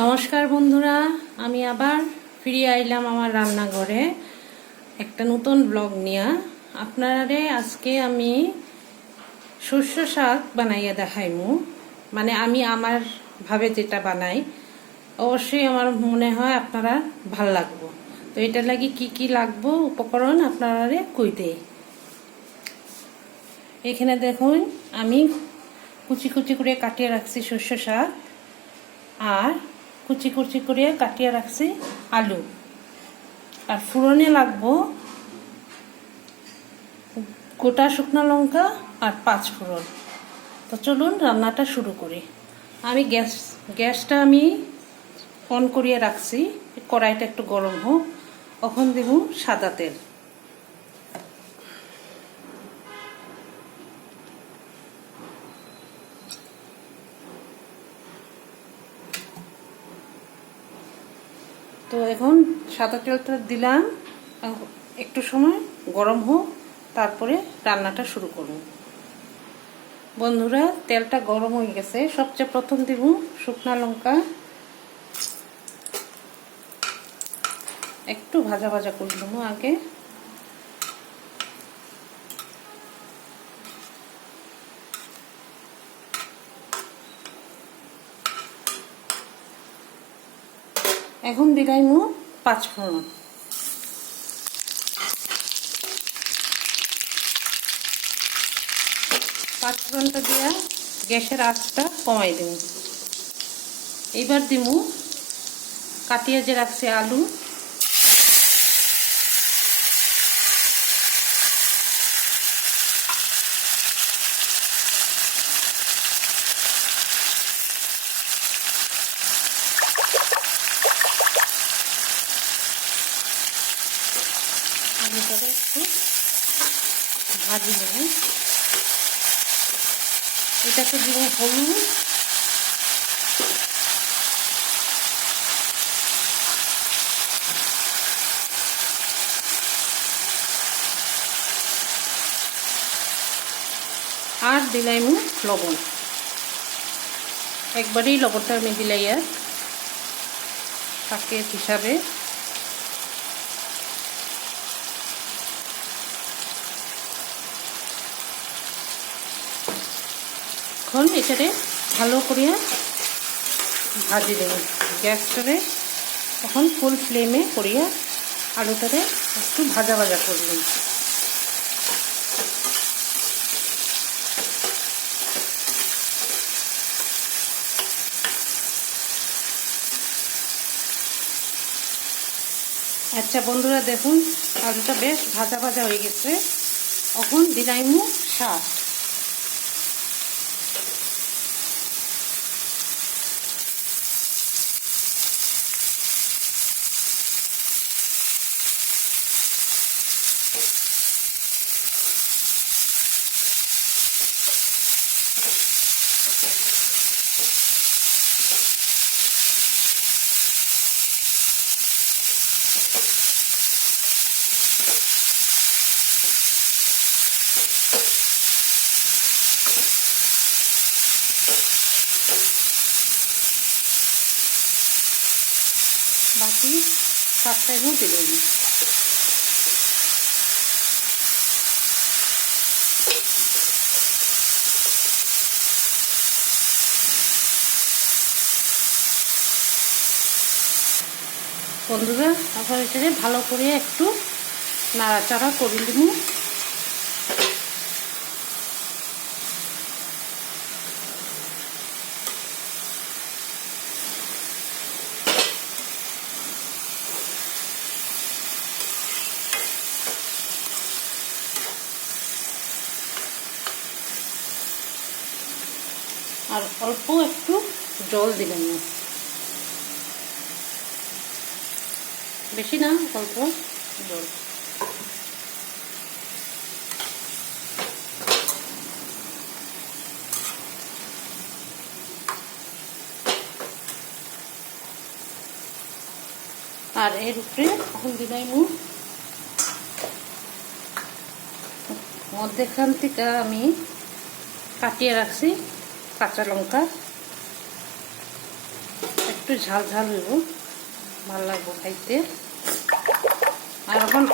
নমস্কার বন্ধুরা, আমি আবার ফিরে আইলাম আমার রান্নাঘরে একটা নতুন ব্লগ নিয়ে। আপনারে আজকে আমি শস্য শাক বানাইয়া দেখাইমু। মানে আমি আমার ভাবে যেটা বানাই, অবশ্যই আমার মনে হয় আপনারা ভাল লাগবো। তো এটা লাগি কি কি লাগবো উপকরণ আপনারে কই দেই। এখানে দেখুন আমি কুচি কুচি করে কাটিয়ে রাখছি শস্য শাক, আর কুচি কুচি করে কাটিয়ে রাখছি আলু, আর ফুরনে লাগবো গোটা শুকনো লঙ্কা আর 5 ফোড়ন। তো চলুন রান্নাটা শুরু করি। আমি গ্যাসটা আমি অন করিয়ে রাখছি, কড়াইটা একটু গরম হোক। এখন দেব সাদা তেল। তো এখন সাদা তেলটা দিলাম, একটু সময় গরম হোক, তারপরে রান্নাটা শুরু করব। বন্ধুরা, তেলটা গরম হয়ে গেছে। সবচেয়ে প্রথম দিব শুকনা লঙ্কা, একটু ভাজা ভাজা করে দেবো আগে। এখন দিলাইমু 5 ফোড়ন। পাঁচফোড়নটা দিয়ে গ্যাসের আঁচটা কমাই দেব। এইবার দিমু কাটিয়ে যে রাখছি আলু, আলুটাকে একটু ভাজি নেব। এটাকে দিব হলুদ, আর দিলাইমু লবণ। একবারেই লবণটা আমি দিলাই আর শাকের হিসাবে। এখন এটারে ভালো করে ভাজি দেব। গ্যাসটারে এখন ফুল ফ্লেমে করিয়া আলুটারে একটু ভাজা ভাজা করবেন। আচ্ছা বন্ধুরা, দেখুন আলুটা বেশ ভাজা ভাজা হয়ে গেছে। এখন দিলাইমু শাক। বাকি শাকটা এখন দিলে বন্ধুরা, এখন এটাকে ভালো করে একটু নাড়াচাড়া করে দিব। আর অল্প একটু জল দিলাম, বেশি না, অল্প জল। আর এর উপরে এখন দিলাইমু মধ্যেখান থেকে আমি কাটিয়ে রাখছি কাঁচা লঙ্কা, একটু একটু ঝাল ঝাল হইব, ভালো লাগবো খাইতে। আর এখন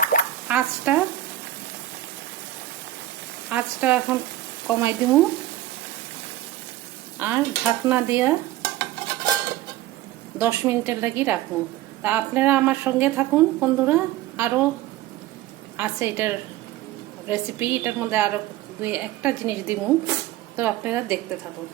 আঁচটা এখন কমাই দিব আর ঢাকনা দিয়া 10 মিনিটের লাগি রাখবো। তা আপনারা আমার সঙ্গে থাকুন বন্ধুরা, আরও আছে এটার রেসিপি, এটার মধ্যে আরও একটা জিনিস দিব, তো আপনারা দেখতে থাকুন।